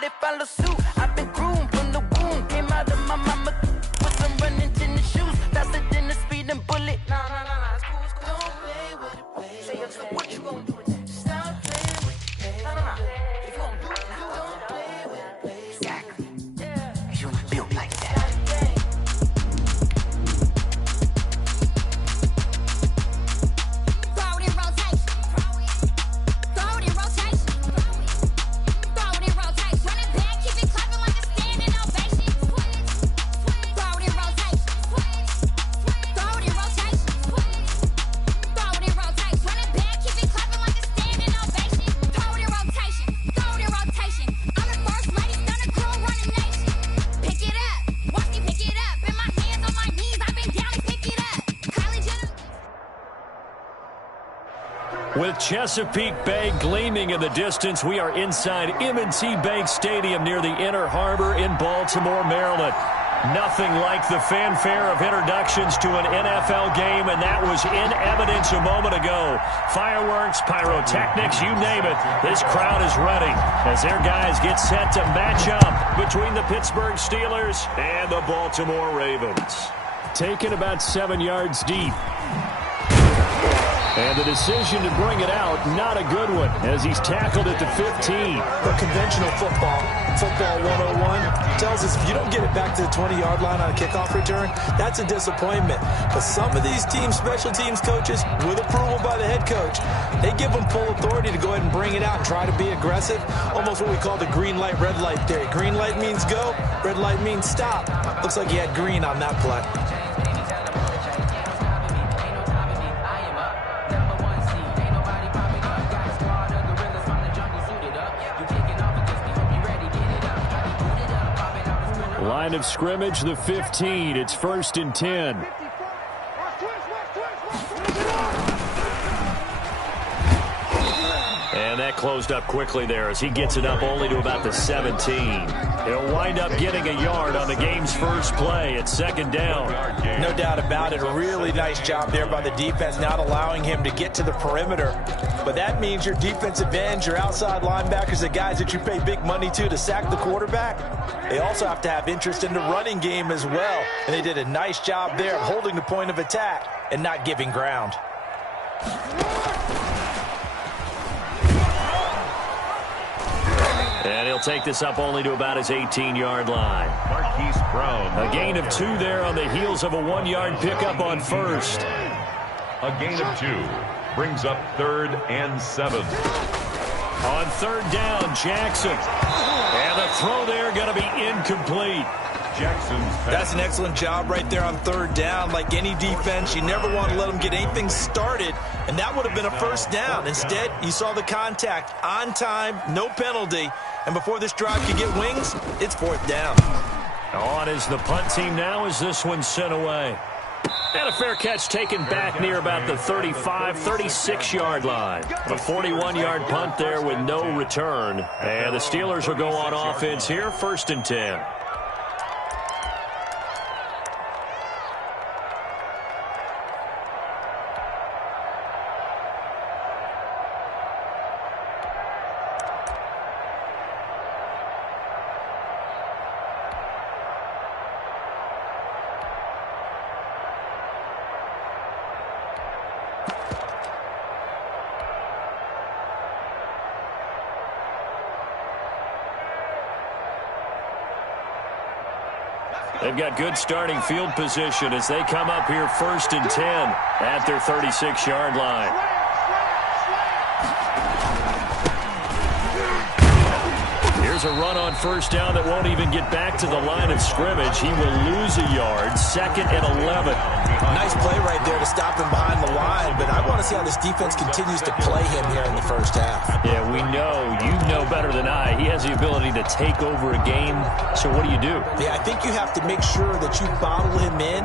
they follow suit. I've been groomed from the womb. Came out of my mama with some running tennis shoes. Faster than the speeding bullet. Nah, it's cool, it's cool. Don't play with it, play. Say, so what you gonna do? Stop playing with it. Nah. If you gonna do it, don't play with it, play. Exactly. Yeah. You was built like that. With Chesapeake Bay gleaming in the distance, we are inside M&T Bank Stadium near the Inner Harbor in Baltimore, Maryland. Nothing like the fanfare of introductions to an NFL game, and that was in evidence a moment ago. Fireworks, pyrotechnics, you name it. This crowd is ready as their guys get set to match up between the Pittsburgh Steelers and the Baltimore Ravens. Taken about 7 yards deep. And the decision to bring it out, not a good one, as he's tackled at the 15. But conventional football 101, tells us if you don't get it back to the 20-yard line on a kickoff return, that's a disappointment. But some of these teams, special teams coaches, with approval by the head coach, they give them full authority to go ahead and bring it out and try to be aggressive. Almost what we call the green light, red light theory. Green light means go, red light means stop. Looks like he had green on that play. Line of scrimmage, the 15. It's 1st and 10. And that closed up quickly there as he gets it up only to about the 17. He'll wind up getting a yard on the game's first play. It's 2nd down. No doubt about it. A really nice job there by the defense, not allowing him to get to the perimeter. But that means your defensive ends, your outside linebackers, the guys that you pay big money to sack the quarterback, they also have to have interest in the running game as well. And they did a nice job there of holding the point of attack and not giving ground. And he'll take this up only to about his 18-yard line. Marquise Brown. A gain of 2 there on the heels of a 1-yard pickup on first. A gain of 2 brings up 3rd and 7. On 3rd down, Jackson. And the throw there going to be incomplete. That's an excellent job right there on 3rd down. Like any defense, you never want to let them get anything started, and that would have been a 1st down. Instead, you saw the contact on time, no penalty, and before this drive could get wings, it's 4th down. On is the punt team now as this one's sent away. And a fair catch taken back near about the 35, 36-yard line. A 41-yard punt there with no return. And the Steelers will go on offense here, 1st and 10. They've got good starting field position as they come up here 1st and 10 at their 36-yard line. Here's a run on 1st down that won't even get back to the line of scrimmage. He will lose a yard, 2nd and 11. Nice play right there to stop him behind the line, but I want to see how this defense continues to play him here in the 1st half. Yeah, we know, you know better than I, he has the ability to take over a game, so what do you do? Yeah, I think you have to make sure that you bottle him in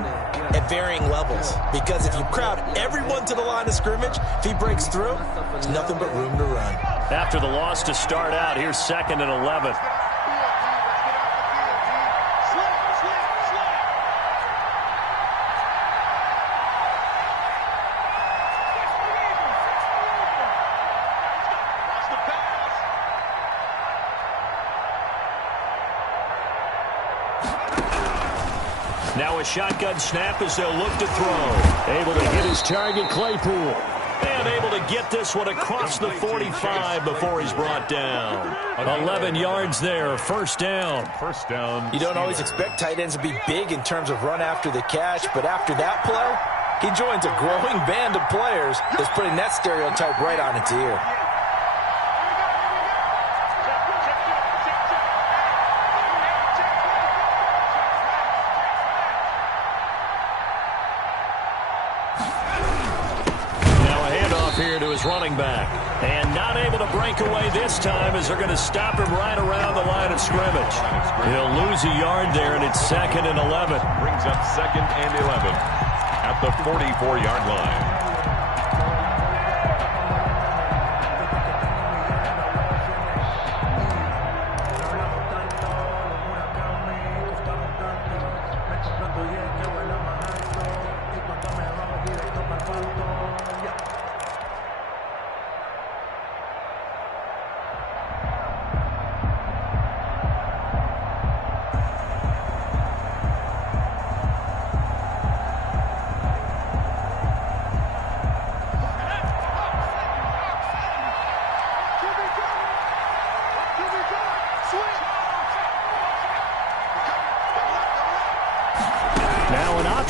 at varying levels, because if you crowd everyone to the line of scrimmage, if he breaks through, there's nothing but room to run. After the loss to start out, here's 2nd and 11. Now a shotgun snap as they'll look to throw. Able to hit his target, Claypool. And able to get this one across the 45 before he's brought down. 11 yards there, first down. First down. You don't always expect tight ends to be big in terms of run after the catch, but after that play, he joins a growing band of players that's putting that stereotype right on its ear. Here to his running back. And not able to break away this time as they're going to stop him right around the line of scrimmage. He'll lose a yard there, and it's 2nd and 11. Brings up 2nd and 11 at the 44-yard line.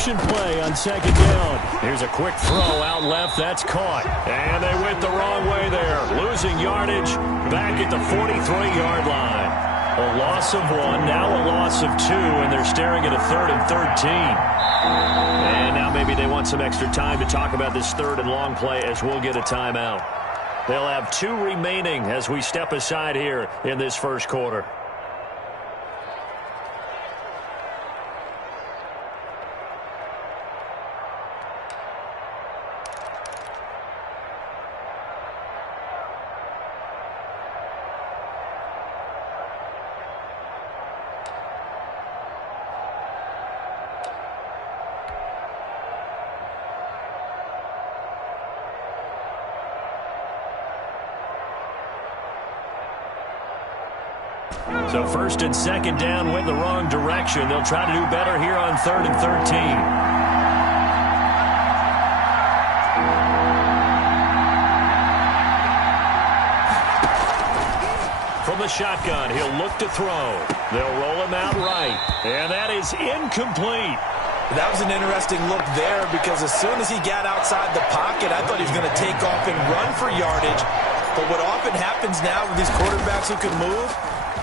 Play on 2nd down. Here's a quick throw out left. That's caught. And they went the wrong way there. Losing yardage back at the 43-yard line. A loss of 1, now a loss of 2, and they're staring at a 3rd and 13. And now maybe they want some extra time to talk about this 3rd and long play as we'll get a timeout. They'll have 2 remaining as we step aside here in this first quarter. So 1st and 2nd down went the wrong direction. They'll try to do better here on 3rd and 13. From the shotgun, he'll look to throw. They'll roll him out right. And that is incomplete. That was an interesting look there because as soon as he got outside the pocket, I thought he was going to take off and run for yardage. But what often happens now with these quarterbacks who can move,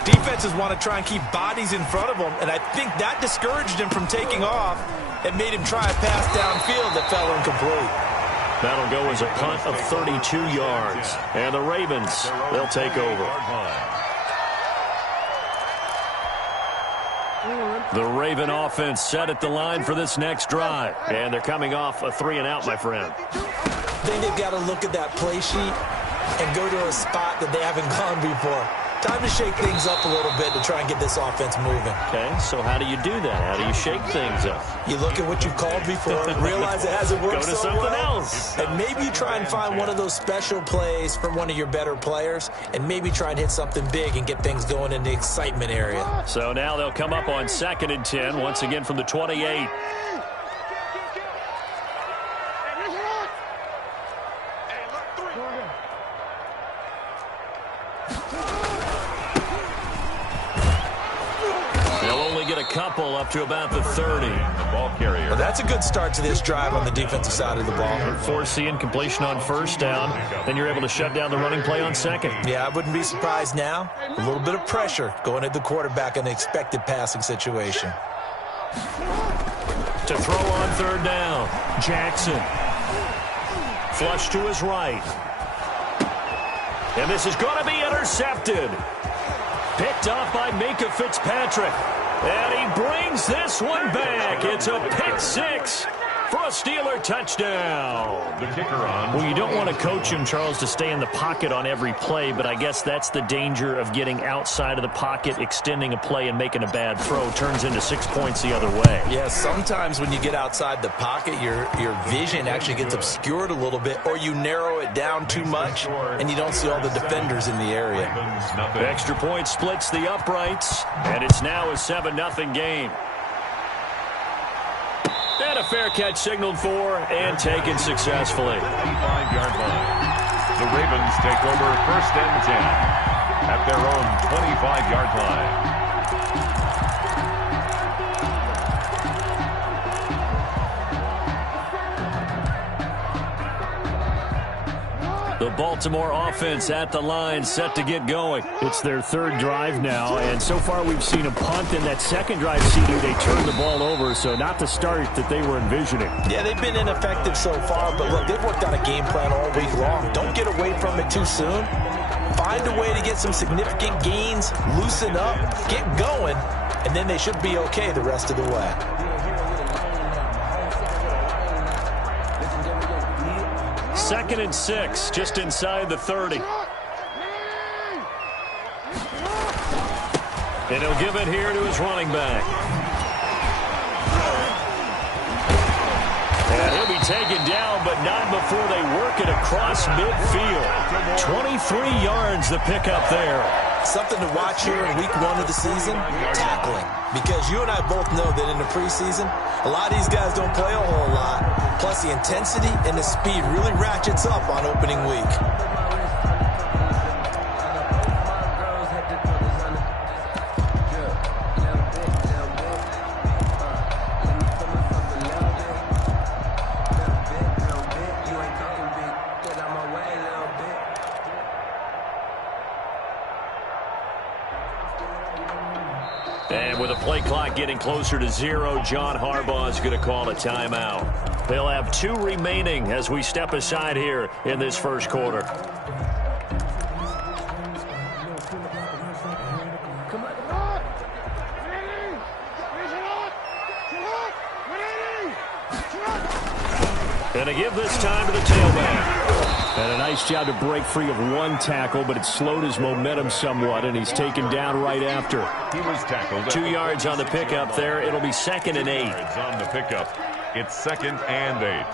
defenses want to try and keep bodies in front of them, and I think that discouraged him from taking off and made him try a pass downfield that fell incomplete. That'll go as a punt of 32 yards. And the Ravens, they'll take over. The Raven offense set at the line for this next drive. And they're coming off a 3-and-out, my friend. I think they've got to look at that play sheet and go to a spot that they haven't gone before. Time to shake things up a little bit to try and get this offense moving. Okay, so how do you do that? How do you shake things up? You look at what you've called before and realize it hasn't worked so well. Go to something else. And maybe you try and find one of those special plays from one of your better players and maybe try and hit something big and get things going in the excitement area. So now they'll come up on 2nd and 10, once again from the 28. Couple up to about the 30. The ball carrier. Well, that's a good start to this drive on the defensive side of the ball. Force the incompletion on 1st down. Then you're able to shut down the running play on 2nd. Yeah, I wouldn't be surprised now. A little bit of pressure going at the quarterback in the expected passing situation. To throw on 3rd down. Jackson. Flush to his right. And this is going to be intercepted. Picked off by Minkah Fitzpatrick. And he brings this one back. It's a pick 6 for a Steeler touchdown. The kicker on. Well, you don't want to coach him, Charles, to stay in the pocket on every play, but I guess that's the danger of getting outside of the pocket, extending a play, and making a bad throw. Turns into 6 points the other way. Yeah, sometimes when you get outside the pocket, your vision actually gets obscured a little bit, or you narrow it down too much, and you don't see all the defenders in the area. Extra point splits the uprights, and it's now a 7-0 game. And a fair catch signaled for and taken successfully. 25-yard line. The Ravens take over 1st and 10 at their own 25-yard line. The Baltimore offense at the line, set to get going. It's their 3rd drive now, and so far we've seen a punt. In that 2nd drive, CD, they turned the ball over, so not the start that they were envisioning. Yeah, they've been ineffective so far, but look, they've worked out a game plan all week long. Don't get away from it too soon. Find a way to get some significant gains, loosen up, get going, and then they should be okay the rest of the way. 2nd and 6, just inside the 30. And he'll give it here to his running back. And he'll be taken down, but not before they work it across midfield. 23 yards the pickup there. Something to watch here in week 1 of the season, tackling. Because you and I both know that in the preseason, a lot of these guys don't play a whole lot. Plus, the intensity and the speed really ratchets up on opening week. And with a play clock getting closer to 0, John Harbaugh is going to call a timeout. They'll have 2 remaining as we step aside here in this first quarter. And to give this time to the tailback. And a nice job to break free of 1 tackle, but it slowed his momentum somewhat, and he's taken down right after. He was tackled. 2 yards on the pickup there. It'll be 2nd and 8. Yards on the pickup. It's 2nd and 8.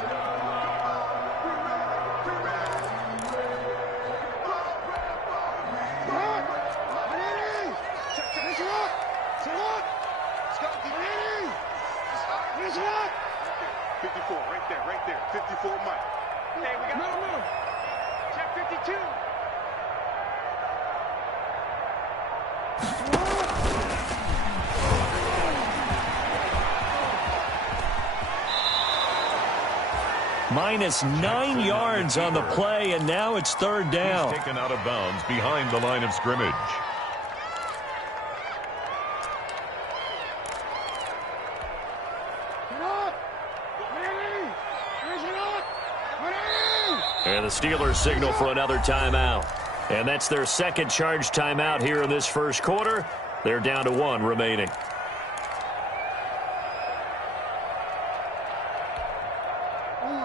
Minus 9 yards on the play, and now it's 3rd down. He's taken out of bounds behind the line of scrimmage. And the Steelers signal for another timeout. And that's their 2nd charge timeout here in this first quarter. They're down to 1 remaining.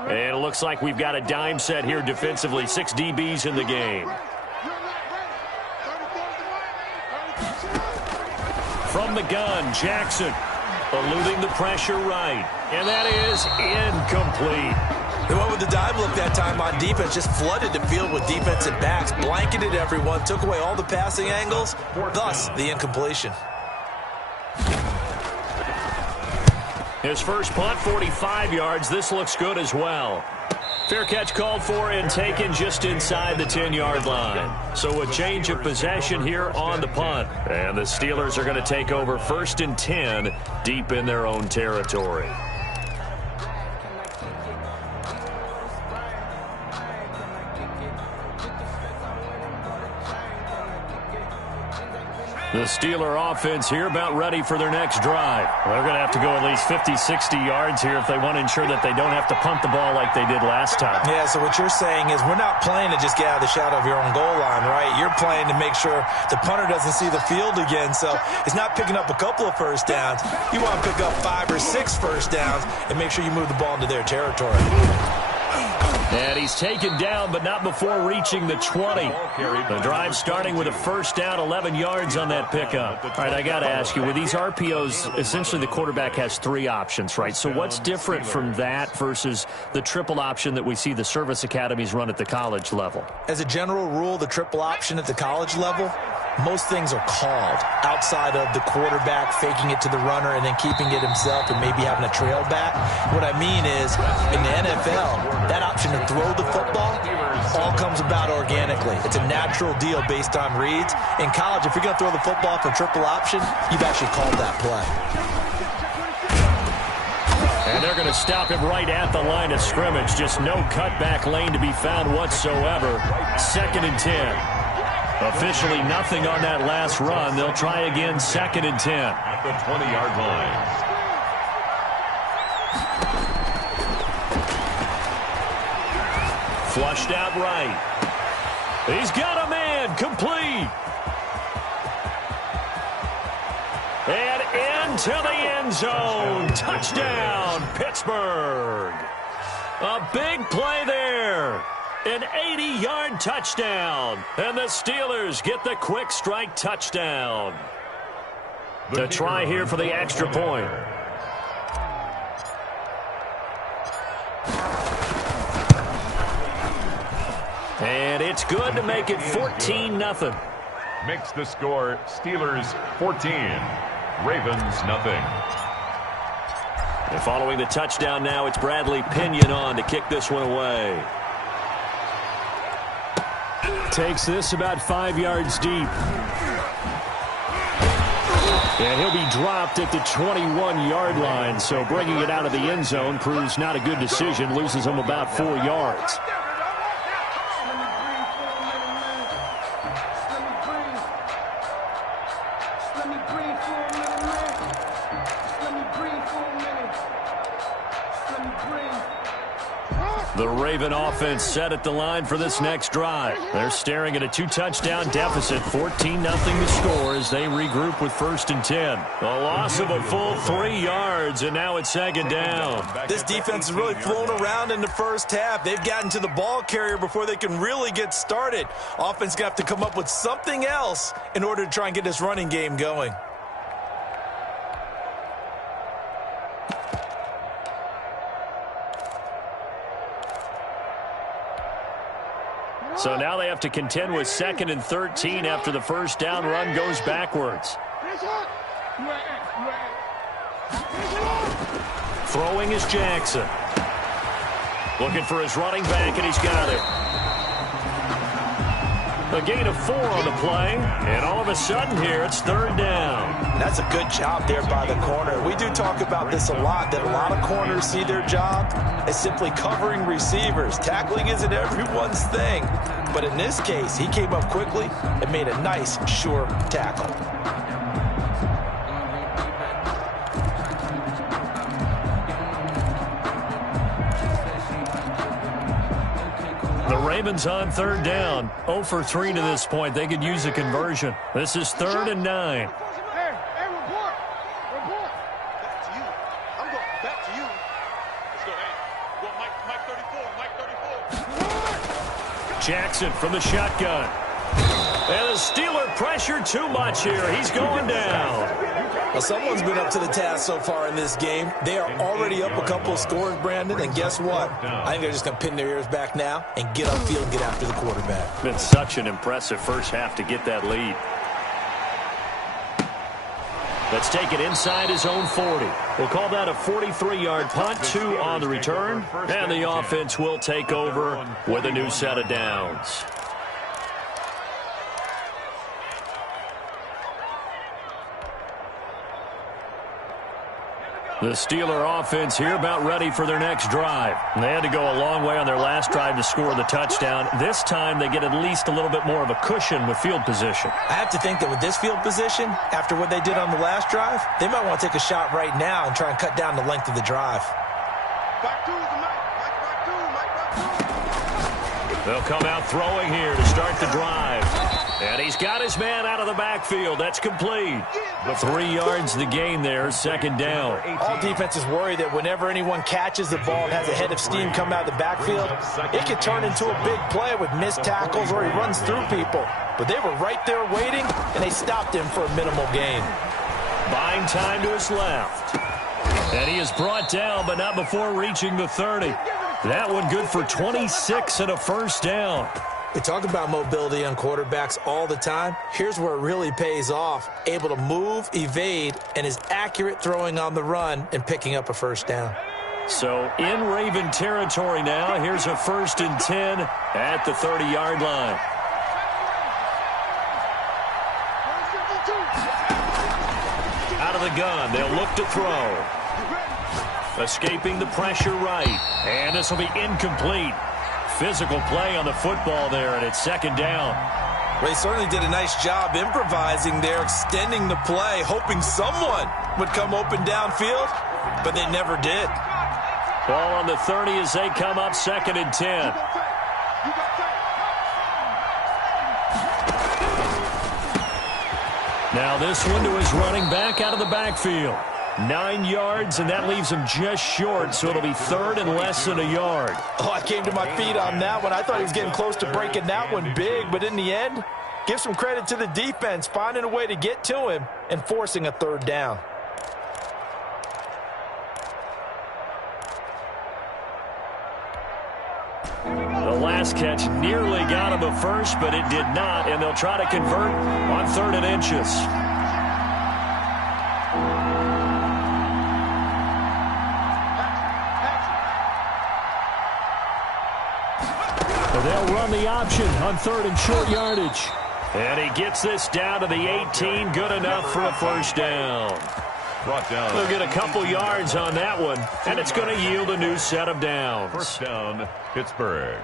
And it looks like we've got a dime set here defensively. 6 DBs in the game. From the gun, Jackson eluding the pressure right. And that is incomplete. They went with the dive look that time on defense, just flooded the field with defensive backs, blanketed everyone, took away all the passing angles, thus the incompletion. His first punt, 45 yards. This looks good as well. Fair catch called for and taken just inside the 10-yard line. So a change of possession here on the punt. And the Steelers are going to take over 1st and 10 deep in their own territory. The Steeler offense here about ready for their next drive. They're going to have to go at least 50, 60 yards here if they want to ensure that they don't have to punt the ball like they did last time. Yeah, so what you're saying is we're not playing to just get out of the shadow of your own goal line, right? You're playing to make sure the punter doesn't see the field again. So it's not picking up a couple of first downs. You want to pick up 5 or 6 first downs and make sure you move the ball into their territory. And he's taken down, but not before reaching the 20. The drive starting with a first down, 11 yards on that pickup. All right, I got to ask you, with these RPOs, essentially the quarterback has 3 options, right? So what's different from that versus the triple option that we see the service academies run at the college level? As a general rule, the triple option at the college level, most things are called outside of the quarterback faking it to the runner and then keeping it himself and maybe having a trail back. What I mean is, in the NFL, that option to throw the football all comes about organically. It's a natural deal based on reads. In college, if you're going to throw the football for triple option, you've actually called that play. And they're going to stop him right at the line of scrimmage. Just no cutback lane to be found whatsoever. 2nd and 10. Officially nothing on that last run. They'll try again, 2nd and 10. At the 20-yard line. Flushed out right. He's got a man. Complete. And into the end zone. Touchdown, Pittsburgh. A big play there. An 80-yard touchdown. And the Steelers get the quick strike touchdown. To try here for the extra point. And it's good to make it 14-0. Makes the score Steelers 14, Ravens nothing. And following the touchdown now, it's Bradley Pinion on to kick this one away. Takes this about 5 yards deep. And he'll be dropped at the 21-yard line. So bringing it out of the end zone proves not a good decision. Loses him about 4 yards. The Raven offense set at the line for this next drive. They're staring at a 2-touchdown deficit, 14-0 to score as they regroup with 1st and 10. A loss of a full 3 yards, and now it's 2nd down. This defense has really flown around in the first half. They've gotten to the ball carrier before they can really get started. Offense going to have to come up with something else in order to try and get this running game going. So now they have to contend with 2nd and 13 after the first down run goes backwards. Throwing is Jackson. Looking for his running back, and he's got it. A gain of 4 on the play, and all of a sudden here it's 3rd down. That's a good job there by the corner. We do talk about this a lot, that a lot of corners see their job as simply covering receivers. Tackling isn't everyone's thing. But in this case, he came up quickly and made a nice, sure tackle. The Ravens on 3rd down. 0 for 3 to this point. They could use a conversion. This is 3rd and 9. Hey, report. Back to you. I'm going back to you. Let's go. Hey, go Mike 34. Jackson from the shotgun. And the Steeler pressure too much here. He's going down. Well, someone's been up to the task so far in this game. They are already up a couple of scores, Brandon, and guess what? I think they're just going to pin their ears back now and get on field and get after the quarterback. Been such an impressive first half to get that lead. Let's take it inside his own 40. We'll call that a 43-yard punt, 2 on the return, and the offense will take over with a new set of downs. The Steeler offense here about ready for their next drive. They had to go a long way on their last drive to score the touchdown. This time they get at least a little bit more of a cushion with field position. I have to think that with this field position, after what they did on the last drive, they might want to take a shot right now and try and cut down the length of the drive. Back to the Mike. They'll come out throwing here to start the drive. And he's got his man out of the backfield. That's complete. 3 yards the gain there, 2nd down. All defenses worry that whenever anyone catches the ball and has a head of steam come out of the backfield, it could turn into a big play with missed tackles or he runs through people. But they were right there waiting, and they stopped him for a minimal gain. Buying time to his left. And he is brought down, but not before reaching the 30. That one good for 26 and a first down. We talk about mobility on quarterbacks all the time. Here's where it really pays off. Able to move, evade, and is accurate throwing on the run and picking up a first down. So in Raven territory now, here's a 1st and 10 at the 30-yard line. Out of the gun, they'll look to throw. Escaping the pressure right, and this will be incomplete. Physical play on the football there, and it's 2nd down. Well, he certainly did a nice job improvising there, extending the play, hoping someone would come open downfield, but they never did. Ball on the 30 as they come up 2nd and 10. Now this one to his running back out of the backfield. 9 yards, and that leaves him just short, so it'll be 3rd and less than a yard. Oh, I came to my feet on that one. I thought he was getting close to breaking that one big, but in the end, give some credit to the defense, finding a way to get to him and forcing a 3rd down. The last catch nearly got him a first, but it did not, and they'll try to convert on 3rd and inches. They'll run the option on 3rd and short yardage. And he gets this down to the 18, good enough for a first down. Brought down. They'll get a couple yards on that one, and it's going to yield a new set of downs. First down, Pittsburgh.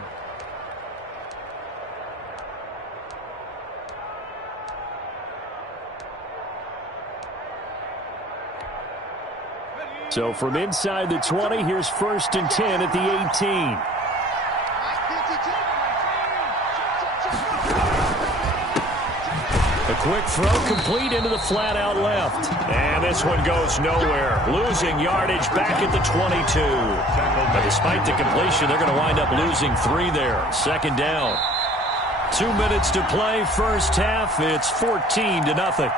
So from inside the 20, here's 1st and 10 at the 18. A quick throw complete into the flat out left. And this one goes nowhere. Losing yardage back at the 22. But despite the completion, they're going to wind up losing 3 there. 2nd down. 2 minutes to play, first half. It's 14-0.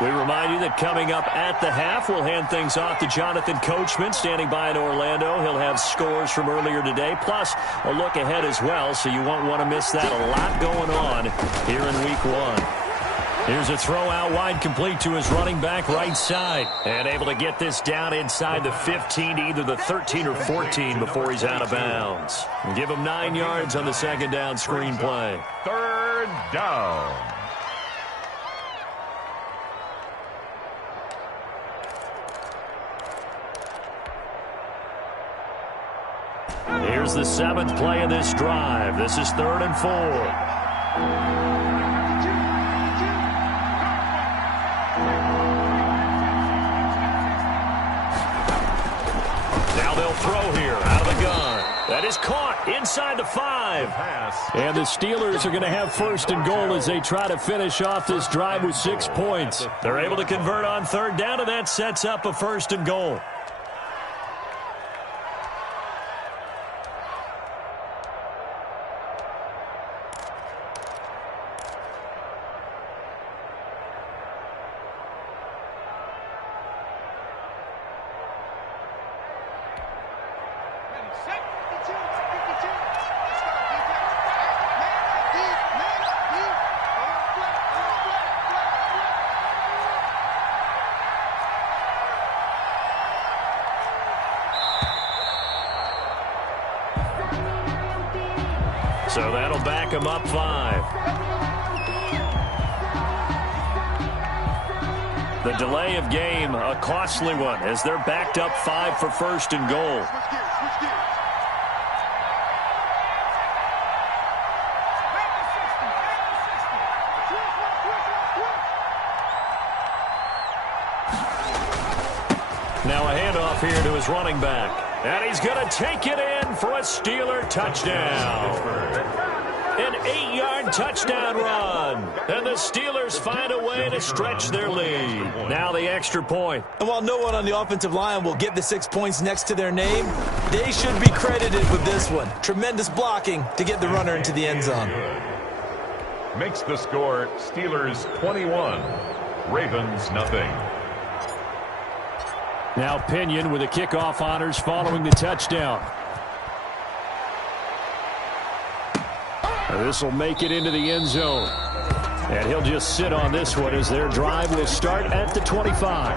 We remind you that coming up at the half, we'll hand things off to Jonathan Coachman, standing by in Orlando. He'll have scores from earlier today, plus a look ahead as well, so you won't want to miss that. A lot going on here in Week 1. Here's a throw out wide, complete to his running back right side. And able to get this down inside the 15 to either the 13 or 14 before he's out of bounds. And give him 9 yards on the 2nd down screen play. 3rd down. Here's the 7th play of this drive. This is 3rd and 4. Now they'll throw here out of the gun. That is caught inside the 5. And the Steelers are going to have 1st and goal as they try to finish off this drive with 6 points. They're able to convert on 3rd down, and that sets up a 1st and goal. So that'll back them up 5. The delay of game, a costly one, as they're backed up 5 for 1st and goal. Now a handoff here to his running back. And he's going to take it in for a Steeler touchdown. An 8-yard touchdown run. And the Steelers find a way to stretch their lead. Now the extra point. And while no one on the offensive line will get the 6 points next to their name, they should be credited with this one. Tremendous blocking to get the runner into the end zone. Makes the score Steelers 21, Ravens nothing. Now Pinion with the kickoff honors following the touchdown. This will make it into the end zone. And he'll just sit on this one as their drive will start at the 25.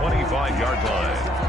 25-yard line.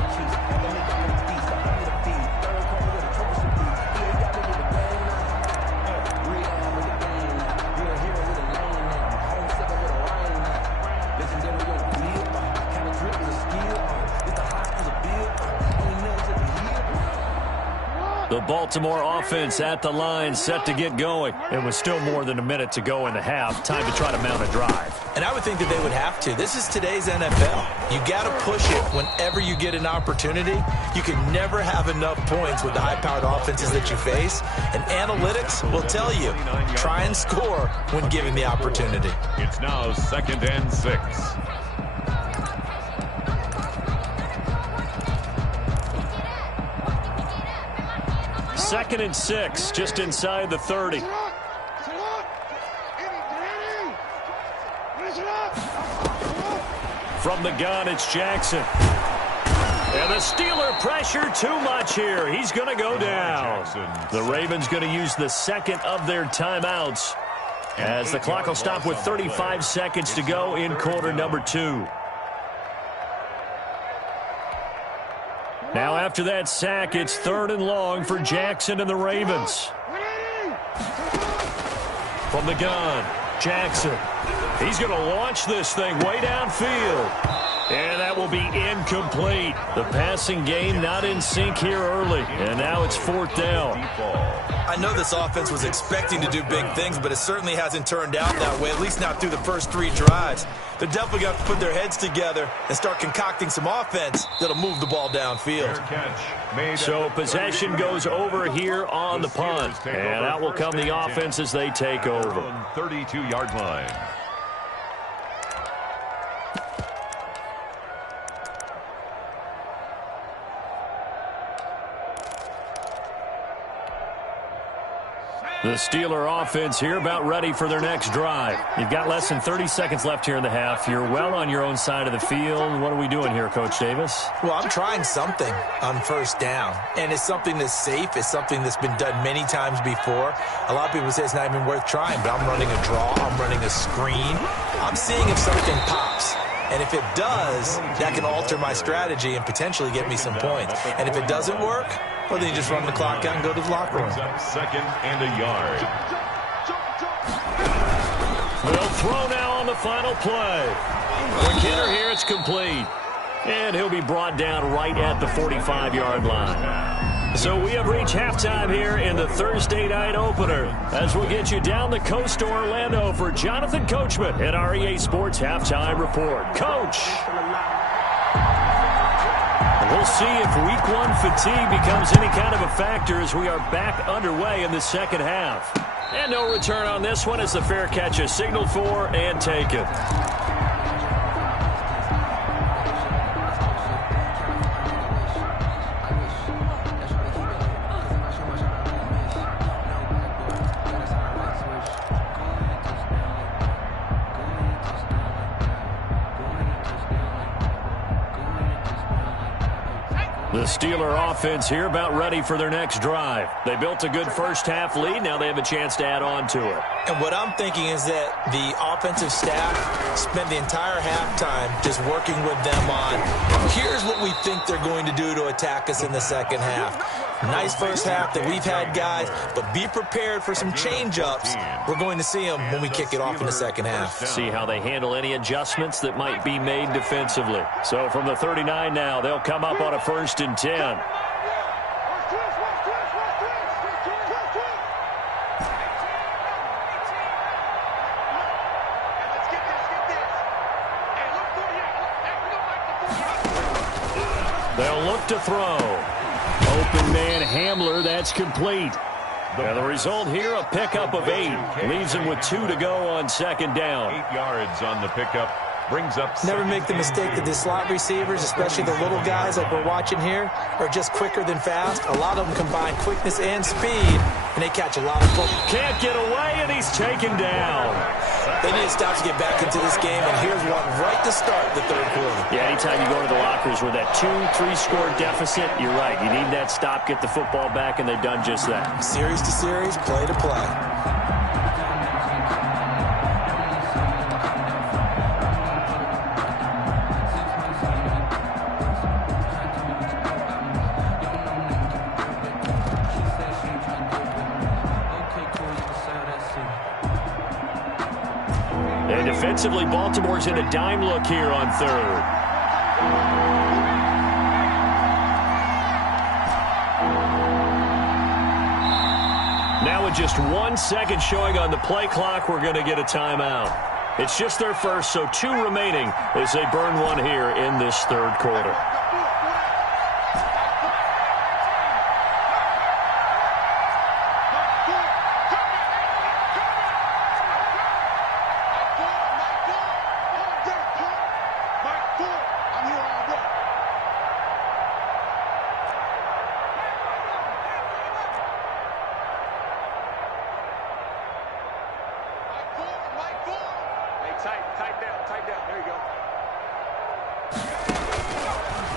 The Baltimore offense at the line, set to get going. It was still more than a minute to go in the half. Time to try to mount a drive. And I would think that they would have to. This is today's NFL. You got to push it whenever you get an opportunity. You can never have enough points with the high-powered offenses that you face. And analytics will tell you, try and score when given the opportunity. It's now 2nd and 6. Second and 6, just inside the 30. From the gun, it's Jackson. And the Steeler pressure too much here. He's going to go down. The Ravens going to use the second of their timeouts as the clock will stop with 35 seconds to go in quarter number 2. Now after that sack, it's 3rd and long for Jackson and the Ravens. From the gun, Jackson. He's going to launch this thing way downfield. And that will be incomplete. The passing game not in sync here early. And now it's 4th down. I know this offense was expecting to do big things, but it certainly hasn't turned out that way, at least not through the first 3 drives. They're definitely going to put their heads together and start concocting some offense that'll move the ball downfield. So possession goes over here on the punt. And out will come the offense as they take over. 32-yard line. The Steeler offense here about ready for their next drive. You've got less than 30 seconds left here in the half. You're well on your own side of the field. What are we doing here, Coach Davis? Well, I'm trying something on 1st down, and it's something that's safe. It's something that's been done many times before. A lot of people say it's not even worth trying, but I'm running a draw. I'm running a screen. I'm seeing if something pops. And if it does, that can alter my strategy and potentially get me some points. And if it doesn't work, well, then you just run the clock out and go to the locker room. 2nd and a yard. They'll throw now on the final play. Quick hitter here, it's complete. And he'll be brought down right at the 45-yard line. So we have reached halftime here in the Thursday night opener as we'll get you down the coast to Orlando for Jonathan Coachman at our EA Sports Halftime Report. Coach! We'll see if Week 1 fatigue becomes any kind of a factor as we are back underway in the second half. And no return on this one as the fair catch is signaled for and taken. The Steeler offense here about ready for their next drive. They built a good first half lead. Now they have a chance to add on to it. And what I'm thinking is that the offensive staff spent the entire halftime just working with them on, here's what we think they're going to do to attack us in the second half. Nice first half that we've had, guys, but be prepared for some change-ups. We're going to see them when we kick it off in the second half. See how they handle any adjustments that might be made defensively. So from the 39 now, they'll come up on a 1st and 10. They'll look to throw. Open man Hamler, that's complete. And the result here, a pickup of 8. Leaves him with 2 to go on 2nd down. 8 yards on the pickup. Brings up. Never make the mistake that the slot receivers, especially the little guys like we're watching here, are just quicker than fast. A lot of them combine quickness and speed, and they catch a lot of football. Can't get away, and he's taken down. They need to stop to get back into this game, and here's one right to start the third quarter. Yeah, anytime you go to the lockers with that 2-3 score deficit, you're right. You need that stop, get the football back, and they've done just that. Series to series, play to play. And defensively, Baltimore's in a dime look here on third. Now with just 1 second showing on the play clock, we're going to get a timeout. It's just their first, so 2 remaining as they burn one here in this third quarter.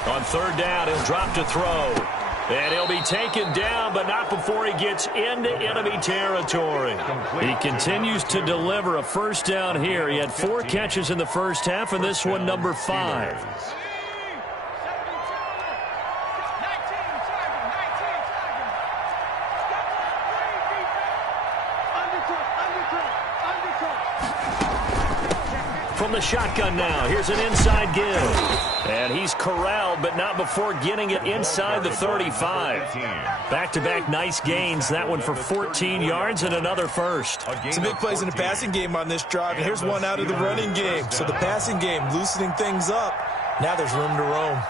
On third down, he'll drop to throw. And he'll be taken down, but not before he gets into enemy territory. He continues to deliver a first down here. He had 4 catches in the first half, and this one number 5. From the shotgun now, here's an inside give. And he's corralled, but not before getting it inside the 35. Back-to-back nice gains. That one for 14 yards and another first. Some big plays in the passing game on this drive, and here's one out of the running game. So the passing game loosening things up. Now there's room to roam.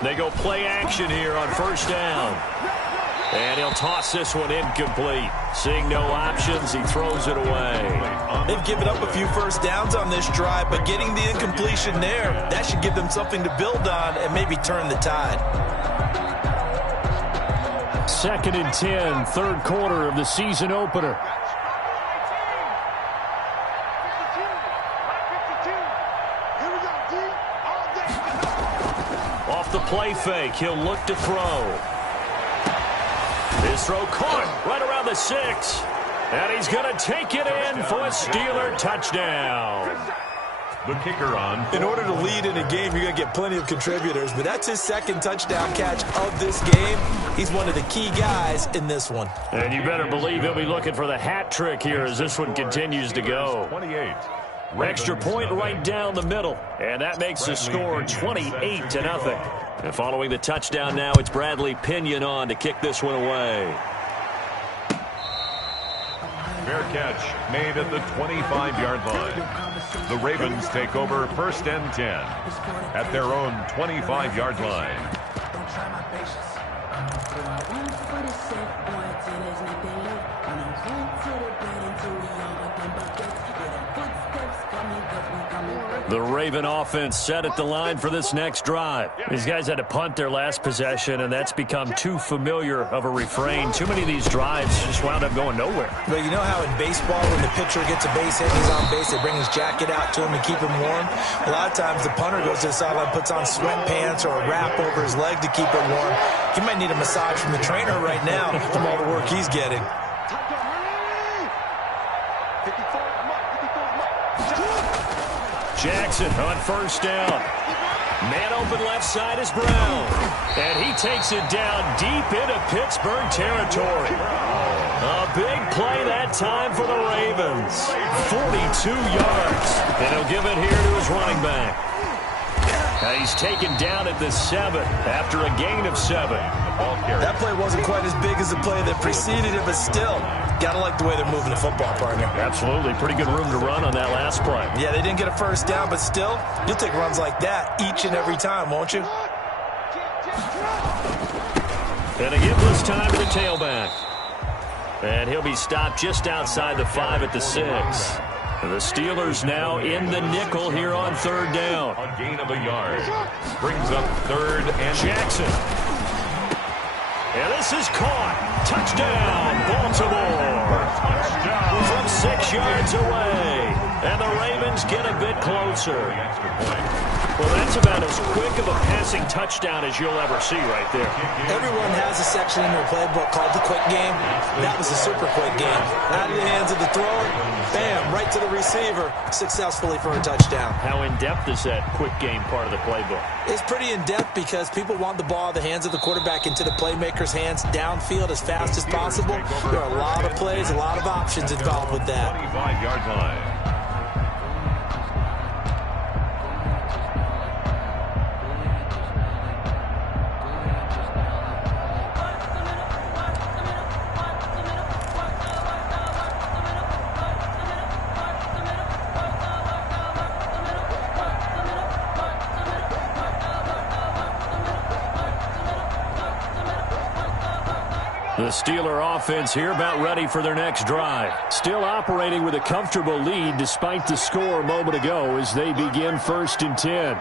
They go play action here on first down. And he'll toss this one incomplete. Seeing no options, he throws it away. They've given up a few first downs on this drive, but getting the incompletion there, that should give them something to build on and maybe turn the tide. 2nd and 10, third quarter of the season opener. Off the play fake, he'll look to throw. His throw caught right around the 6. And he's going to take it in for a Steeler touchdown. The kicker on. In order to lead in a game, you're going to get plenty of contributors, but that's his 2nd touchdown catch of this game. He's one of the key guys in this one. And you better believe he'll be looking for the hat trick here as this one continues to go. 28. Extra point right down the middle. And that makes the score 28-0. And following the touchdown now, it's Bradley Pinion on to kick this one away. Fair catch made at the 25-yard line. The Ravens take over 1st and 10 at their own 25-yard line. The Raven offense set at the line for this next drive. These guys had to punt their last possession, and that's become too familiar of a refrain. Too many of these drives just wound up going nowhere. But you know how in baseball, when the pitcher gets a base hit and he's on base, they bring his jacket out to him and keep him warm? A lot of times the punter goes to the sideline, puts on sweatpants or a wrap over his leg to keep it warm. He might need a massage from the trainer right now from all the work he's getting. Jackson on first down. Man open left side is Brown. And he takes it down deep into Pittsburgh territory. A big play that time for the Ravens. 42 yards. And he'll give it here to his running back. Now he's taken down at the 7 after a gain of 7. That play wasn't quite as big as the play that preceded it, but still, gotta like the way they're moving the football, partner. Absolutely. Pretty good room to run on that last play. Yeah, they didn't get a first down, but still, you'll take runs like that each and every time, won't you? And again this time to the tailback. And he'll be stopped just outside the 5 at the 6. The Steelers now in the nickel here on 3rd down. A gain of a yard. Brings up 3rd and Jackson. And this is caught. Touchdown, Baltimore. touchdown. From 6 yards away. And the Ravens get a bit closer. Well, that's about as quick of a passing touchdown as you'll ever see right there. Everyone has a section in their playbook called the quick game. That was a super quick game. Out of the hands of the thrower, bam, right to the receiver, successfully for a touchdown. How in-depth is that quick game part of the playbook? It's pretty in-depth because people want the ball in the hands of the quarterback into the playmaker's hands downfield as fast as possible. There are a lot of plays, a lot of options involved with that. 25-yard line. The Steeler offense here about ready for their next drive. Still operating with a comfortable lead despite the score a moment ago as they begin 1st and 10.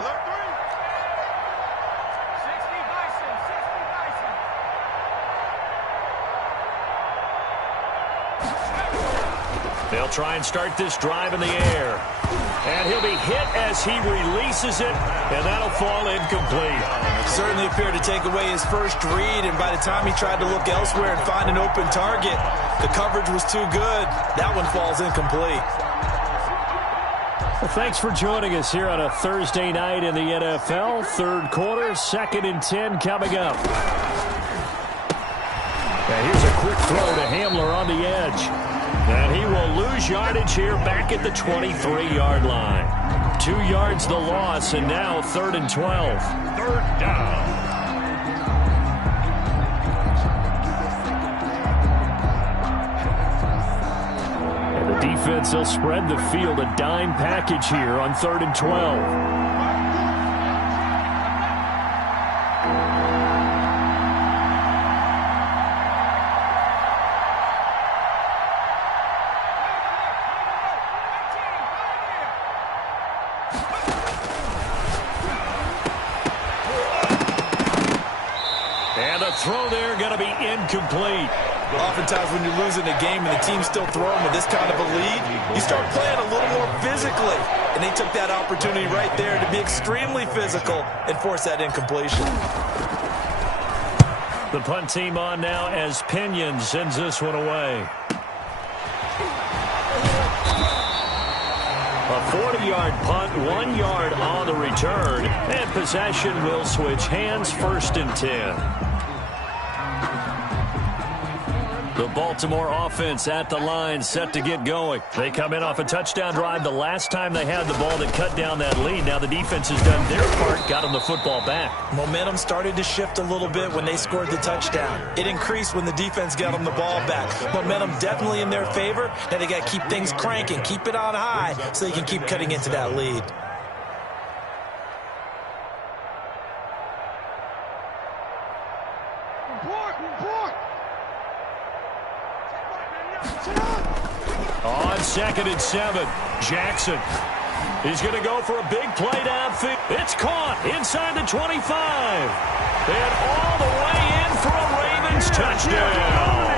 They'll try and start this drive in the air. And he'll be hit as he releases it, and that'll fall incomplete. Certainly appeared to take away his first read, and by the time he tried to look elsewhere and find an open target, the coverage was too good. That one falls incomplete. Well, thanks for joining us here on a Thursday night in the NFL. 3rd quarter, 2nd and 10 coming up. And here's a quick throw to Hamler on the edge. And he will lose yardage here back at the 23-yard line. 2 yards the loss, and now 3rd and 12. 3rd down. And the defense will spread the field, a dime package here on 3rd and 12. Throw there going to be incomplete. Oftentimes when you're losing a game and the team's still throwing with this kind of a lead, you start playing a little more physically. And they took that opportunity right there to be extremely physical and force that incompletion. The punt team on now as Pinion sends this one away. A 40-yard punt, 1 yard on the return. And possession will switch hands, 1st and 10. The Baltimore offense at the line, set to get going. They come in off a touchdown drive the last time they had the ball that cut down that lead. Now the defense has done their part, got them the football back. Momentum started to shift a little bit when they scored the touchdown. It increased when the defense got them the ball back. Momentum definitely in their favor. Now they got to keep things cranking, keep it on high so they can keep cutting into that lead. On 2nd and 7, Jackson. He's going to go for a big play downfield. It's caught inside the 25. And all the way in for a Ravens touchdown.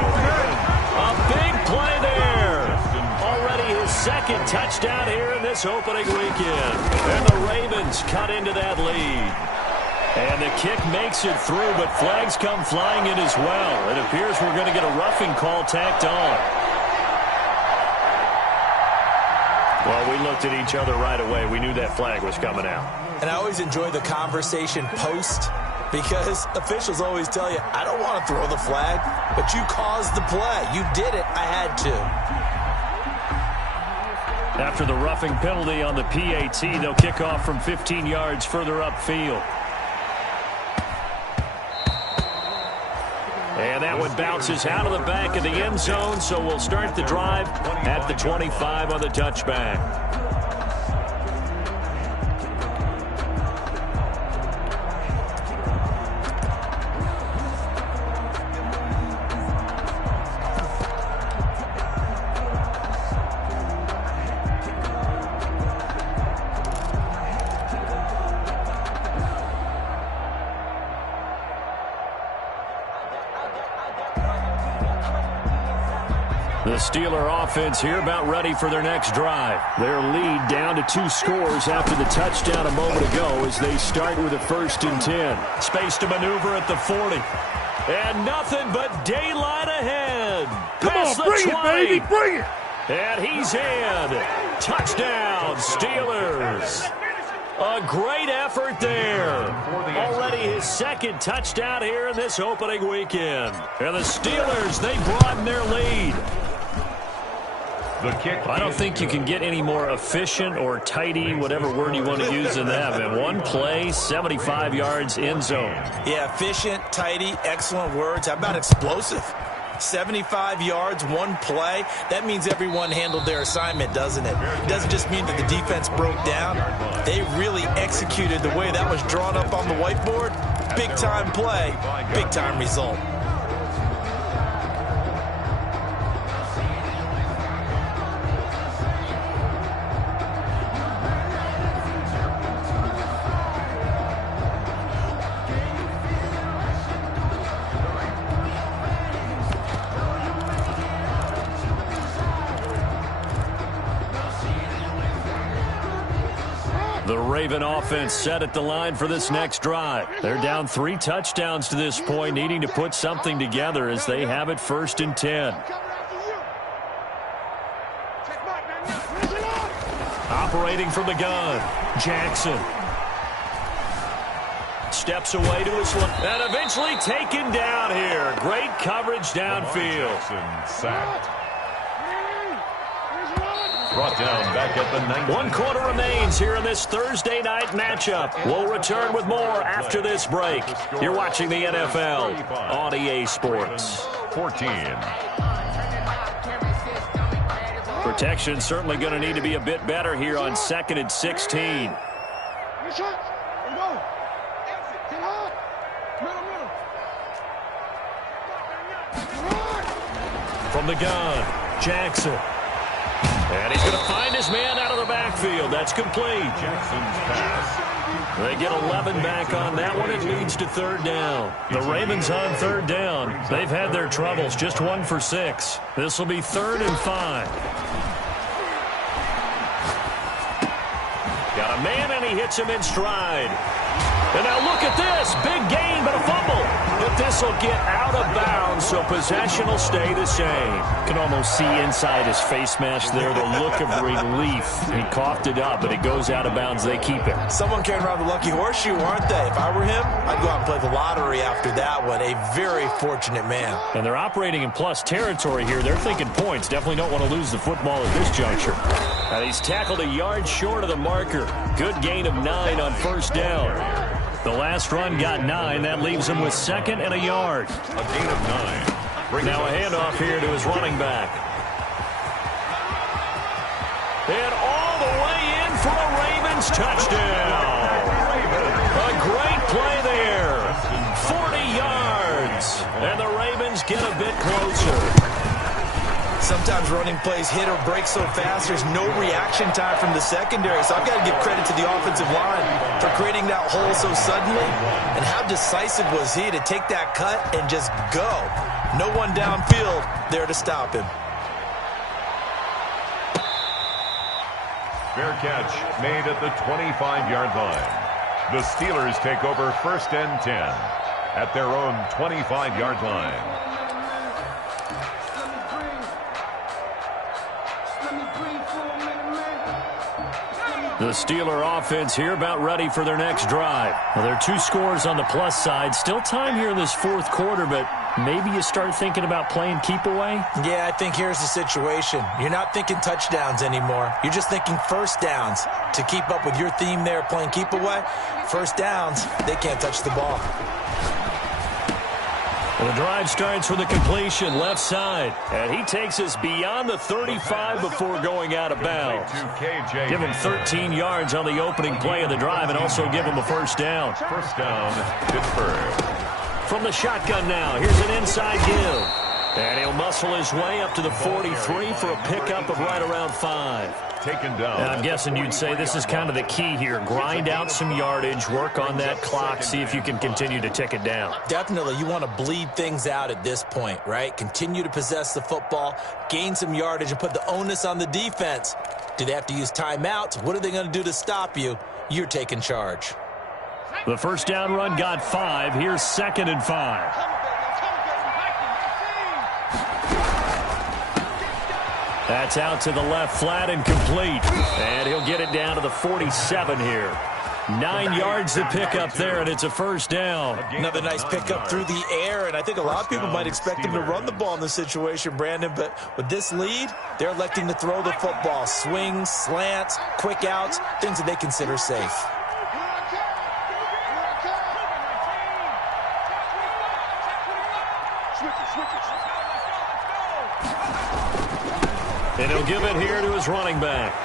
A big play there. Already his 2nd touchdown here in this opening weekend. And the Ravens cut into that lead. And the kick makes it through, but flags come flying in as well. It appears we're going to get a roughing call tacked on. Well, we looked at each other right away. We knew that flag was coming out. And I always enjoy the conversation post because officials always tell you, I don't want to throw the flag, but you caused the play. You did it. I had to. After the roughing penalty on the PAT, they'll kick off from 15 yards further upfield. And that one bounces out of the back of the end zone, so we'll start the drive at the 25 on the touchback. The Steeler offense here about ready for their next drive. Their lead down to 2 scores after the touchdown a moment ago as they start with a 1st and 10. Space to maneuver at the 40. And nothing but daylight ahead. Past Come on, bring it, baby, bring it. And he's in. Touchdown, Steelers. A great effort there. Already his 2nd touchdown here in this opening weekend. And the Steelers, they broaden their lead. The kick. I don't think you can get any more efficient or tidy, whatever word you want to use in that. In one play, 75 yards end zone. Yeah, efficient, tidy, excellent words. How about explosive? 75 yards, one play. That means everyone handled their assignment, doesn't it? It doesn't just mean that the defense broke down. They really executed the way that was drawn up on the whiteboard. Big-time play, big-time result. The Raven offense set at the line for this next drive. They're down 3 touchdowns to this point, needing to put something together as they have it 1st and 10. Operating from the gun, Jackson. Steps away to his left, and eventually taken down here. Great coverage downfield. Sacked. Brought down back at the 90. 1 quarter remains here in this Thursday night matchup. We'll return with more after this break. You're watching the NFL on EA Sports. 14. Protection certainly going to need to be a bit better here on 2nd and 16. From the gun, Jackson. And he's going to find his man out of the backfield. That's complete. Jackson's pass. They get 11 back on that one. It leads to 3rd down. The Ravens on 3rd down. They've had their troubles. Just 1 for 6. This will be 3rd and 5. Got a man, and he hits him in stride. And now look at this. Big gain, but a fumble. But this will get out of bounds, so possession will stay the same. You can almost see inside his face mask there the look of relief. He coughed it up, but it goes out of bounds. They keep it. Someone carrying around the lucky horseshoe, aren't they? If I were him, I'd go out and play the lottery after that one. A very fortunate man. And they're operating in plus territory here. They're thinking points. Definitely don't want to lose the football at this juncture. And he's tackled a yard short of the marker. Good gain of 9 on 1st down. The last run got 9. That leaves him with 2nd and a yard. A gain of 9. Now a handoff here to his running back. And all the way in for a Ravens touchdown. A great play there. 40 yards. And the Ravens get a bit closer. Sometimes running plays hit or break so fast, there's no reaction time from the secondary. So I've got to give credit to the offensive line for creating that hole so suddenly. And how decisive was he to take that cut and just go? No one downfield there to stop him. Fair catch made at the 25-yard line. The Steelers take over 1st and 10 at their own 25-yard line. The Steeler offense here about ready for their next drive. Well, there are 2 scores on the plus side. Still time here in this 4th quarter, but maybe you start thinking about playing keep away? Yeah, I think here's the situation. You're not thinking touchdowns anymore. You're just thinking 1st downs. To keep up with your theme there, playing keep away, 1st downs, they can't touch the ball. Well, the drive starts with a completion left side. And he takes us beyond the 35 before going out of bounds. Give him 13 yards on the opening play of the drive and also give him a 1st down. 1st down, Pittsburgh. From the shotgun now, here's an inside give. And he'll muscle his way up to the 43 for a pickup of right around 5. taken down. And I'm guessing you'd say this is kind of the key here. Grind out some yardage, work on that clock, see if you can continue to tick it down. Definitely, you want to bleed things out at this point, right? Continue to possess the football, gain some yardage, and put the onus on the defense. Do they have to use timeouts? What are they going to do to stop you? You're taking charge. The first down run got 5. Here's 2nd and 5. That's out to the left, flat and complete. And he'll get it down to the 47 here. 9 yards to pick up there, and it's a first down. Another nice pickup through the air, and I think a lot of people might expect him to run the ball in this situation, Brandon, but with this lead, they're electing to throw the football. Swings, slants, quick outs, things that they consider safe. And he'll give it here to his running back.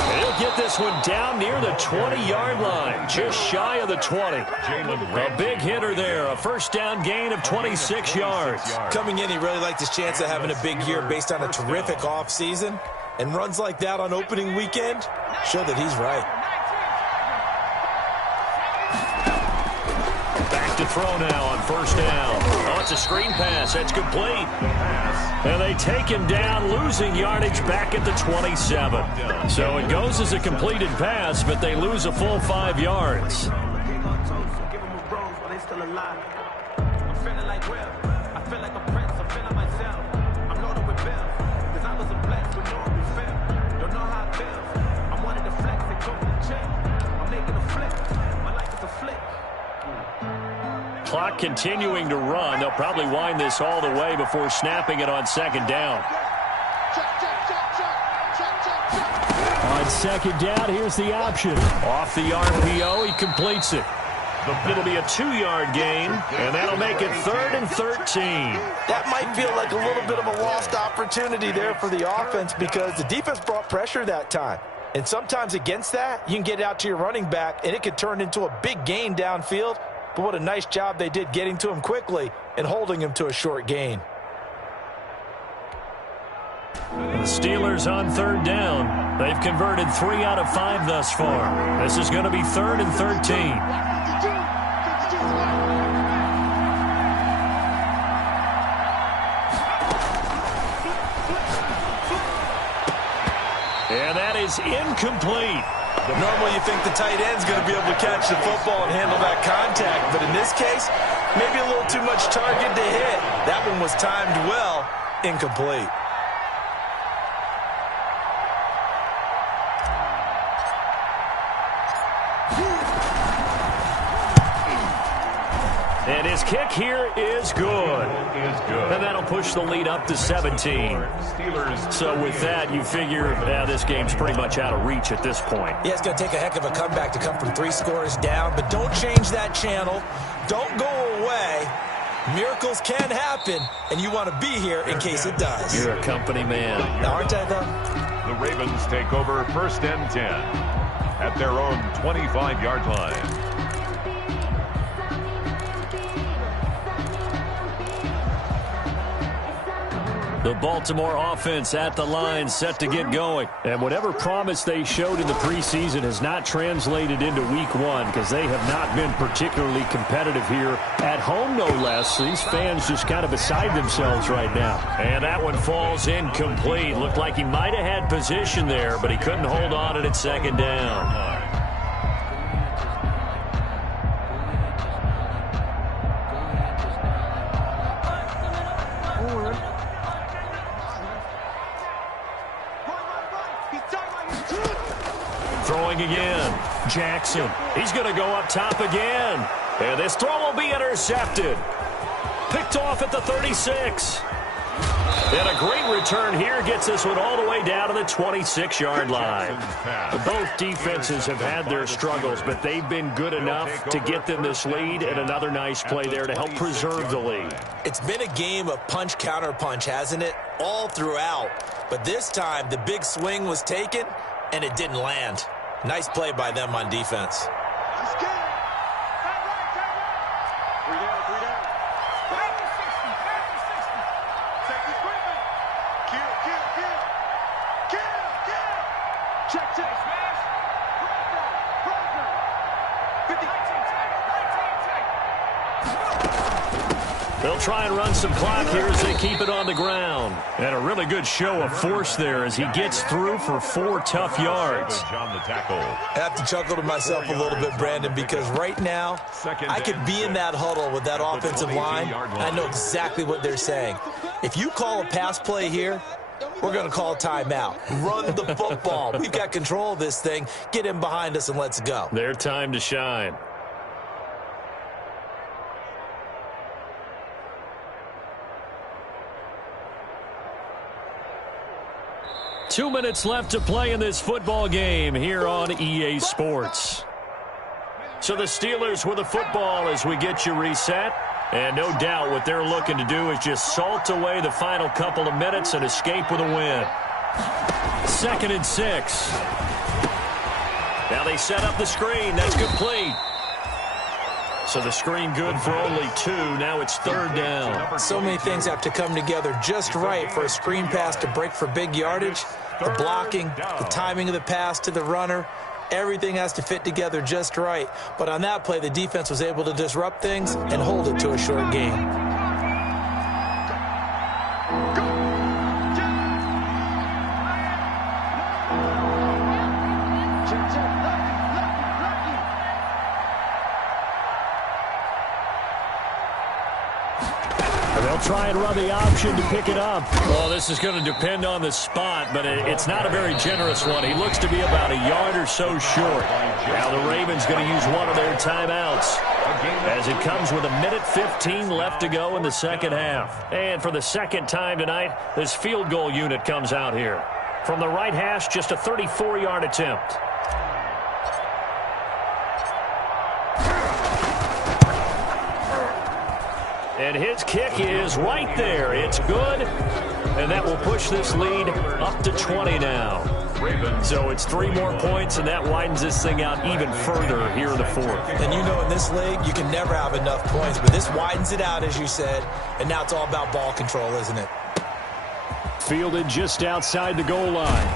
And he'll get this one down near the 20-yard line, just shy of the 20. A big hitter there, a first down gain of 26 yards. Coming in, he really liked his chance of having a big year based on a terrific offseason. And runs like that on opening weekend show that he's right. Back to throw now on first down. Oh, it's a screen pass. That's complete. And they take him down, losing yardage back at the 27. So it goes as a completed pass, but they lose a full 5 yards. Clock continuing to run. They'll probably wind this all the way before snapping it on second down. On second down, here's the option. Off the RPO, he completes it. It'll be a 2-yard gain, and that'll make it 3rd and 13. That might feel like a little bit of a lost opportunity there for the offense because the defense brought pressure that time. And sometimes against that, you can get it out to your running back, and it could turn into a big gain downfield. But what a nice job they did getting to him quickly and holding him to a short gain. The Steelers on third down. They've converted 3 out of 5 thus far. This is going to be 3rd and 13. And that is incomplete. Normally you think the tight end's going to be able to catch the football and handle that contact, but in this case, maybe a little too much target to hit. That one was timed well, incomplete. And his kick here is good. And that'll push the lead up to 17. So with that, you figure this game's pretty much out of reach at this point. Yeah, it's going to take a heck of a comeback to come from 3 scores down, but don't change that channel. Don't go away. Miracles can happen, and you want to be here in case it does. You're a company man. Now, aren't I, though? The Ravens take over 1st and 10 at their own 25-yard line. The Baltimore offense at the line, set to get going. And whatever promise they showed in the preseason has not translated into week 1 because they have not been particularly competitive here at home, no less. These fans just kind of beside themselves right now. And that one falls incomplete. Looked like he might have had position there, but he couldn't hold on to it at second down. Throwing again. Jackson. He's going to go up top again. And this throw will be intercepted. Picked off at the 36. And a great return here gets this one all the way down to the 26-yard line. Both defenses have had their struggles, but they've been good enough to get them this lead, and another nice play there to help preserve the lead. It's been a game of punch-counter-punch, hasn't it? All throughout. But this time, the big swing was taken, and it didn't land. Nice play by them on defense. They'll try and run some clock here as they keep it on the ground. And a really good show of force there as he gets through for 4 tough yards. I have to chuckle to myself a little bit, Brandon, because right now I could be in that huddle with that offensive line. I know exactly what they're saying. If you call a pass play here, we're going to call a timeout. Run the football. We've got control of this thing. Get him behind us and let's go. Their time to shine. Two minutes left to play in this football game here on EA Sports. So the Steelers with the football as we get you reset. And no doubt what they're looking to do is just salt away the final couple of minutes and escape with a win. 2nd and 6. Now they set up the screen. That's complete. So the screen good for only 2. Now it's 3rd down. So many things have to come together just right for a screen pass to break for big yardage. The blocking, the timing of the pass to the runner, everything has to fit together just right. But on that play, the defense was able to disrupt things and hold it to a short game. Try and run the option to pick it up. Well, this is going to depend on the spot, but it's not a very generous one. He looks to be about a yard or so short. Now the Ravens going to use one of their timeouts as it comes with 1:15 left to go in the second half. And for the second time tonight, this field goal unit comes out here. From the right hash, just a 34-yard attempt. And his kick is right there. It's good. And that will push this lead up to 20 now. So it's 3 more points, and that widens this thing out even further here in the 4th. And you know in this league, you can never have enough points. But this widens it out, as you said. And now it's all about ball control, isn't it? Fielded just outside the goal line.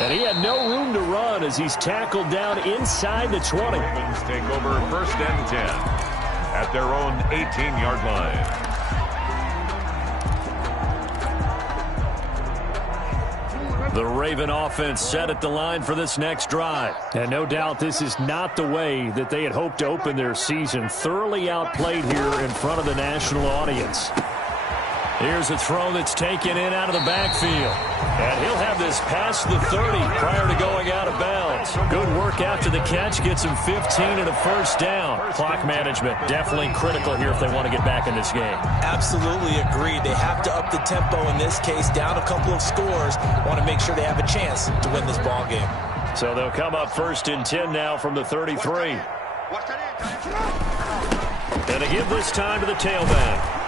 And he had no room to run as he's tackled down inside the 20. Ravens take over 1st and 10. At their own 18-yard line. The Raven offense set at the line for this next drive. And no doubt this is not the way that they had hoped to open their season. Thoroughly outplayed here in front of the national audience. Here's a throw that's taken in out of the backfield. And he'll have this past the 30 prior to going out of bounds. Good work after the catch. Gets him 15 and a 1st down. Clock management definitely critical here if they want to get back in this game. Absolutely agreed. They have to up the tempo in this case. Down a couple of scores. Want to make sure they have a chance to win this ball game. So they'll come up 1st and 10 now from the 33. And to give this time to the tailback.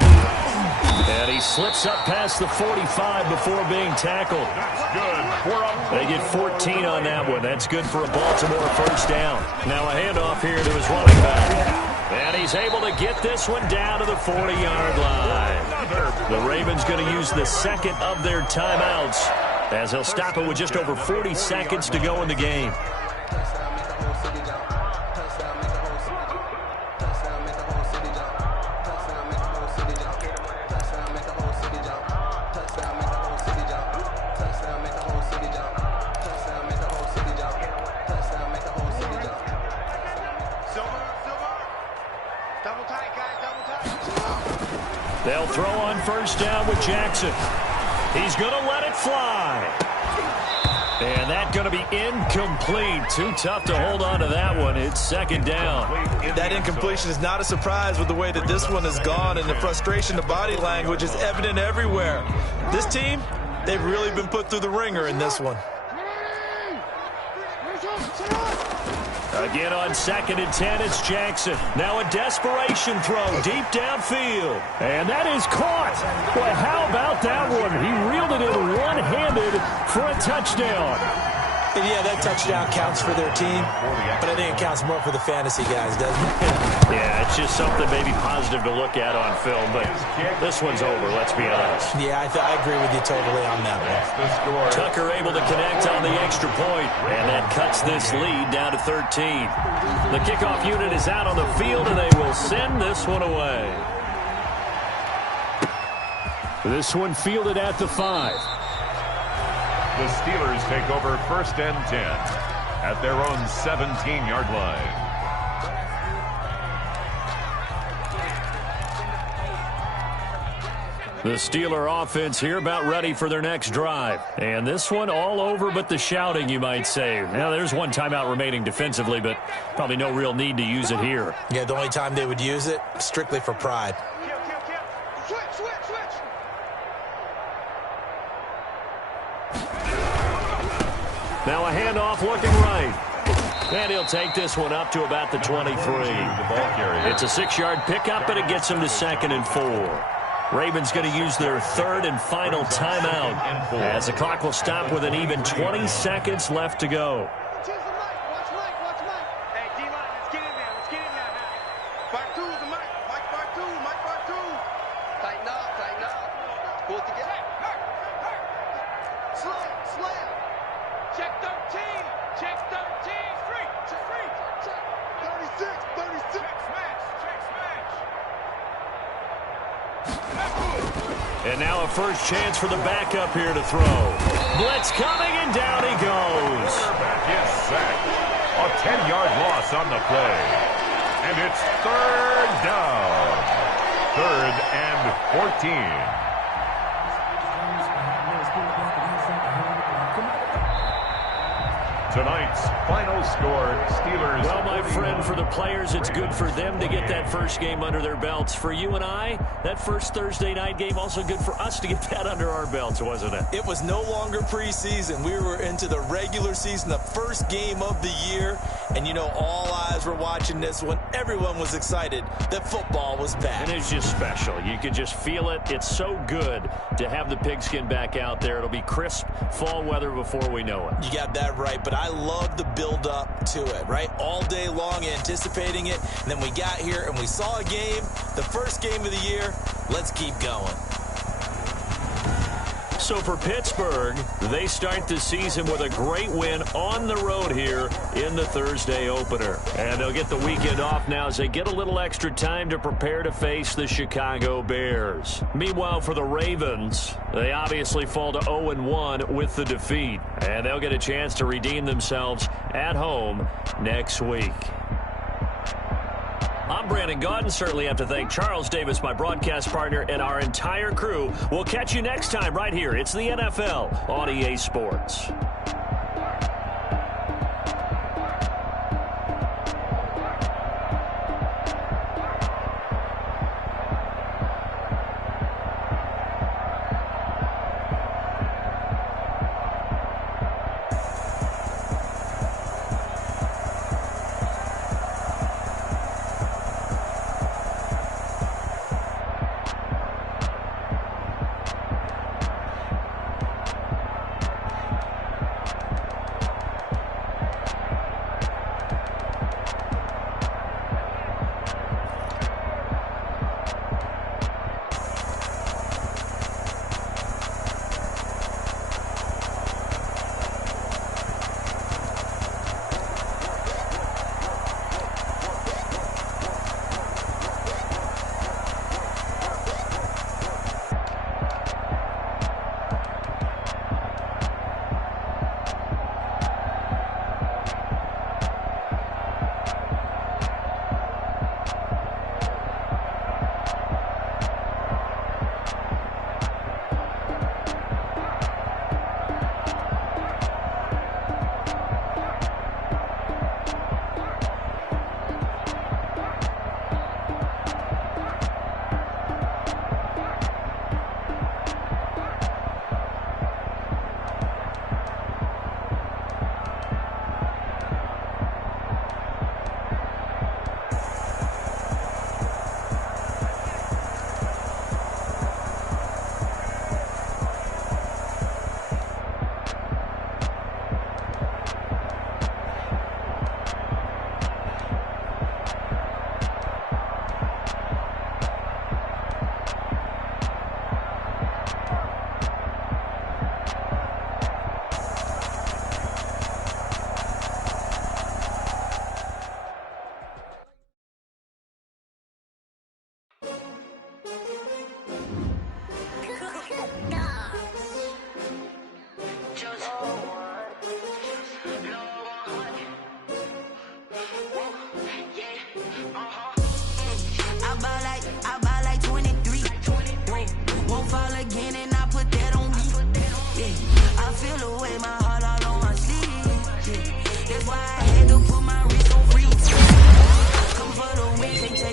And he slips up past the 45 before being tackled. They get 14 on that one. That's good for a Baltimore 1st down. Now a handoff here to his running back. And he's able to get this one down to the 40-yard line. The Ravens going to use the 2nd of their timeouts as they'll stop it with just over 40 seconds to go in the game. They'll throw on 1st down with Jackson. He's going to let it fly. And that's going to be incomplete. Too tough to hold on to that one. It's 2nd down. That incompletion is not a surprise with the way that this one has gone, and the frustration, the body language is evident everywhere. This team, they've really been put through the ringer in this one. Again on 2nd and 10, it's Jackson. Now a desperation throw deep downfield. And that is caught. Boy, how about that one? He reeled it in one-handed for a touchdown. And yeah, that touchdown counts for their team, but I think it counts more for the fantasy guys, doesn't it? Yeah, it's just something maybe positive to look at on film, but this one's over, let's be honest. Yeah, I agree with you totally on that one. Tucker able to connect on the extra point, and that cuts this lead down to 13. The kickoff unit is out on the field, and they will send this one away. This one fielded at the 5. The Steelers take over 1st and 10 at their own 17-yard line. The Steeler offense here about ready for their next drive. And this one all over but the shouting, you might say. Now, there's one timeout remaining defensively, but probably no real need to use it here. Yeah, the only time they would use it, strictly for pride. Now a handoff looking right. And he'll take this one up to about the 23. It's a 6-yard pickup, and it gets him to 2nd and 4. Ravens going to use their 3rd and final timeout as the clock will stop with an even 20 seconds left to go. And now a first chance for the backup here to throw. Blitz coming, and down he goes. Quarterback is sacked. A 10-yard loss on the play. And it's 3rd down. 3rd and 14. Tonight's final score, Steelers. Well, my friend, for the players, it's good for them to get that first game under their belts. For you and I, that first Thursday night game, also good for us to get that under our belts, wasn't it? It was no longer preseason. We were into the regular season, the first game of the year. And, you know, all eyes were watching this one. Everyone was excited that football was back. And it's just special. You could just feel it. It's so good to have the pigskin back out there. It'll be crisp fall weather before we know it. You got that right, but I love the build-up to it, right? All day long anticipating it, and then we got here and we saw a game, the first game of the year. Let's keep going. So for Pittsburgh, they start the season with a great win on the road here in the Thursday opener. And they'll get the weekend off now as they get a little extra time to prepare to face the Chicago Bears. Meanwhile, for the Ravens, they obviously fall to 0-1 with the defeat. And they'll get a chance to redeem themselves at home next week. I'm Brandon Gaudin. Certainly have to thank Charles Davis, my broadcast partner, and our entire crew. We'll catch you next time right here. It's the NFL on EA Sports.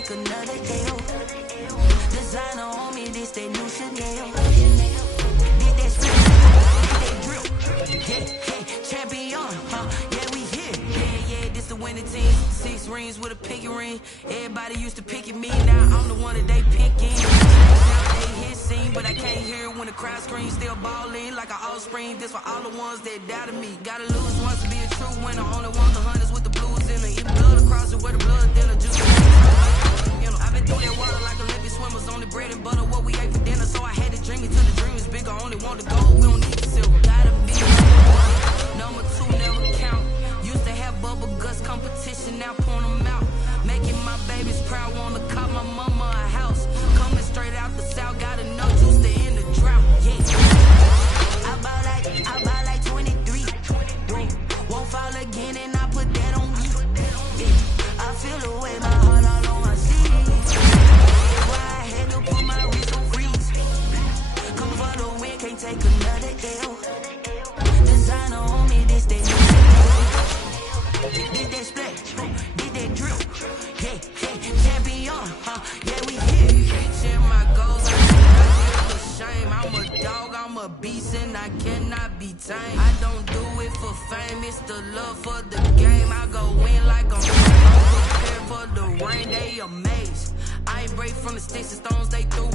take another L. Designer on me, this that new Chanel. Did that split, did that drip. Yeah, champion, yeah, we here. Yeah, this the winning team. 6 rings with a pinky ring. Everybody used to pick at me, now I'm the one that they picking. They hit scene, but I can't hear it when the crowd screams. Still balling like an offspring. This for all the ones that doubted me. Gotta lose once to be a true winner. Only want the hunters with the blues in it. Even blood across it where the blood thinner. Juice. You know, I've been through that water like Olympic swimmers. Only bread and butter, what we ate for dinner. So I had to dream it till the dream is bigger. Only want the gold, we don't need the silver. Gotta be number 2, never count. Used to have bubble guts competition, now point them out. Making my babies proud, wanna call my mama a house. Coming straight out the south, gotta know juice to end the drought. Yeah, I buy like 23. Won't fall again, and I put that on me. Yeah, I feel the way, my heart all on my sleeve. That's why I had to put my wrist on freeze. Come for the win, can't take another L. Designer on me, this that new. Did that split, did that drill. Yeah, champion, yeah, we here. Reaching my goals, I feel ashamed. I'm a dog, I'm a beast, and I cannot be tamed. I don't do it for fame, it's the love for the game. I go in like I'm prepared for the rain, they amazed. I ain't break from the sticks and stones they threw